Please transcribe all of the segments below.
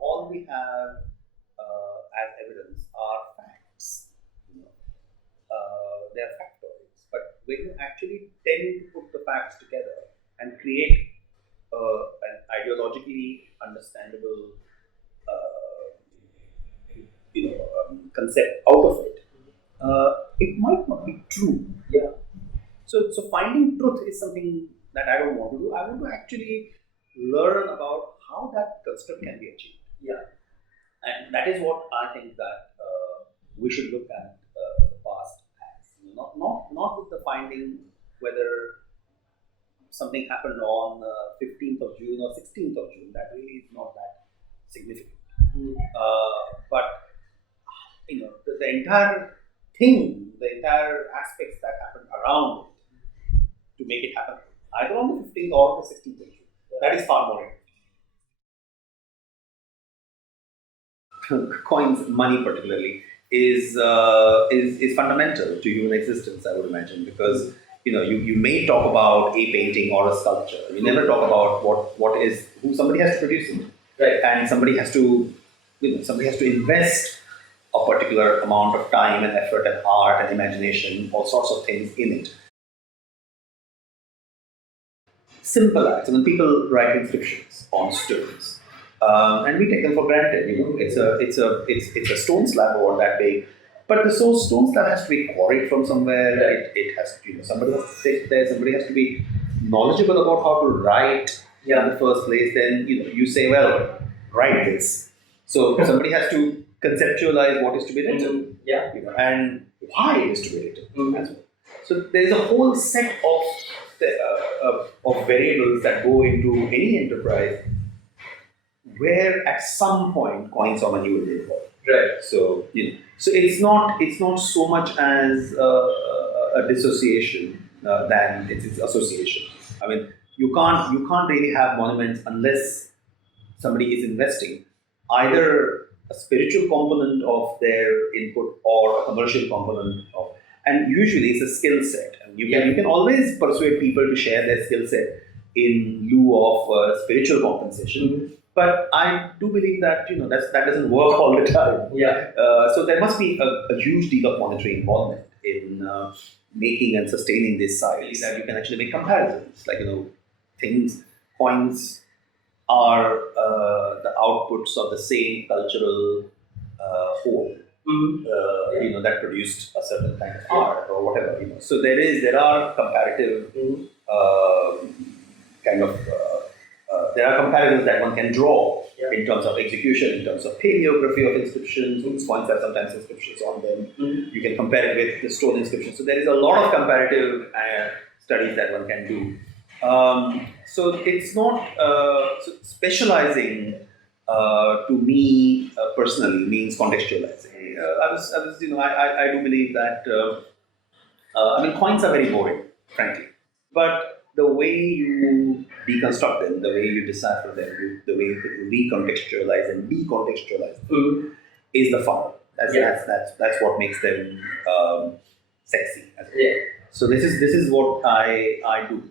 all we have as evidence are facts. You know, they are factoids. But when you actually tend to put the facts together and create an ideologically understandable concept out of it, it might not be true. Yeah. So finding truth is something that I don't want to do. I want to actually learn about how that construct can be achieved. Yeah. And that is what I think that we should look at the past as. Not with the finding whether something happened on 15th of June or 16th of June. That really is not that significant. But the entire thing, the entire aspects that happened around it to make it happen, either on the 15th or the 16th of June. That is far more important. Coins, money particularly, is fundamental to human existence, I would imagine, because you may talk about a painting or a sculpture. You never talk about who somebody has to produce it, right? And somebody has to invest a particular amount of time and effort and art and imagination, all sorts of things in it. Simple acts. When people write inscriptions on stones, and we take them for granted. It's a stone slab or that big, but the stone slab has to be quarried from somewhere. It has somebody has to sit there. Somebody has to be knowledgeable about how to write in the first place. Then you say, well, write this. So somebody has to conceptualize what is to be written, and why it is to be written as well. So there is a whole set of variables that go into any enterprise where at some point coins or money will be involved. Right. So so it's not so much as a dissociation than it's association. I mean, you can't really have monuments unless somebody is investing either a spiritual component of their input or a commercial component of, and usually it's a skill set. And you can always persuade people to share their skill set in lieu of spiritual compensation. But I do believe that that doesn't work all the time. So there must be a huge deal of monetary involvement in making and sustaining this sites that you can actually make comparisons. Like coins are the outputs of the same cultural whole, that produced a certain kind of art or whatever. So there are comparative there are comparisons that one can draw in terms of execution, in terms of paleography of inscriptions. Coins have sometimes inscriptions on them. You can compare it with the stone inscriptions. So there is a lot of comparative studies that one can do. So it's not specializing to me personally means contextualizing. I do believe that coins are very boring, frankly, but the way you deconstruct them, the way you decipher them, the way you recontextualize and decontextualize them is the fun. That's what makes them sexy. So this is what I do.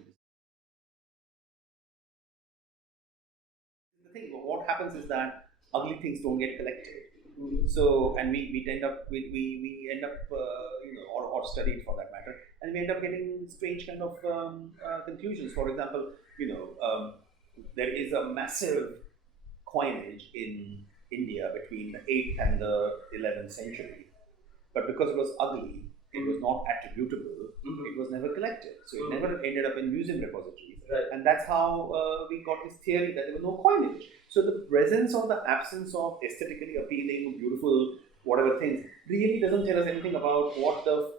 The thing, what happens is that ugly things don't get collected. So, and we end up or studied for that matter, and we end up getting strange kind of conclusions. For example, there is a massive coinage in India between the 8th and the 11th century, but because it was ugly, it was not attributable. It was never collected, so it never ended up in museum repositories. Right. And that's how we got this theory that there was no coinage. So the presence or the absence of aesthetically appealing, beautiful, whatever things really doesn't tell us anything about what the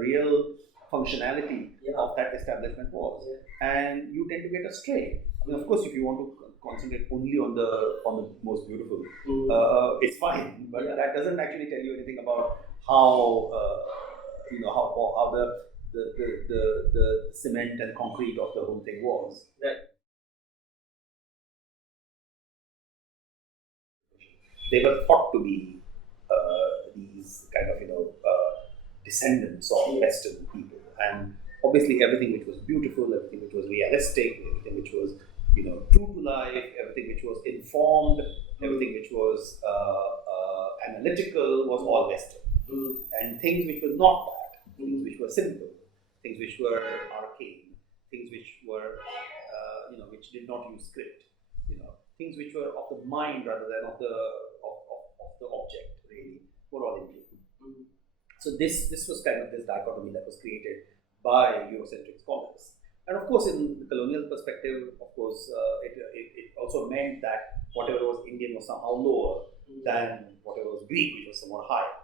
real functionality of that establishment was. And you tend to get astray. I mean, of course, if you want to concentrate only on the most beautiful, it's fine. But that doesn't actually tell you anything about how how the cement and concrete of the whole thing was. Right. They were thought to be these kind of descendants of Western people, and obviously everything which was beautiful, everything which was realistic, everything which was true to life, everything which was informed Everything which was analytical was all Western. And things which were not that, things which were simple, things which were arcane, things which were, which did not use script, things which were of the mind rather than of the object, really, were all Indian. So this was kind of this dichotomy that was created by Eurocentric scholars. And of course, in the colonial perspective, of course, it also meant that whatever was Indian was somehow lower than whatever was Greek, which was somewhat higher.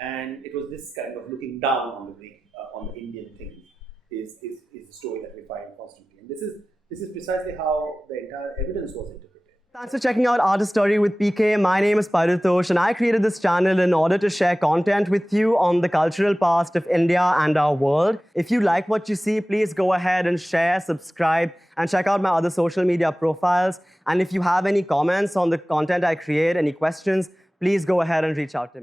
And it was this kind of looking down on the Greek, on the Indian thing, is the story that we find constantly. And this is precisely how the entire evidence was interpreted. Thanks for checking out Art Story with PK. My name is Paritosh, and I created this channel in order to share content with you on the cultural past of India and our world. If you like what you see, please go ahead and share, subscribe, and check out my other social media profiles. And if you have any comments on the content I create, any questions, please go ahead and reach out to me.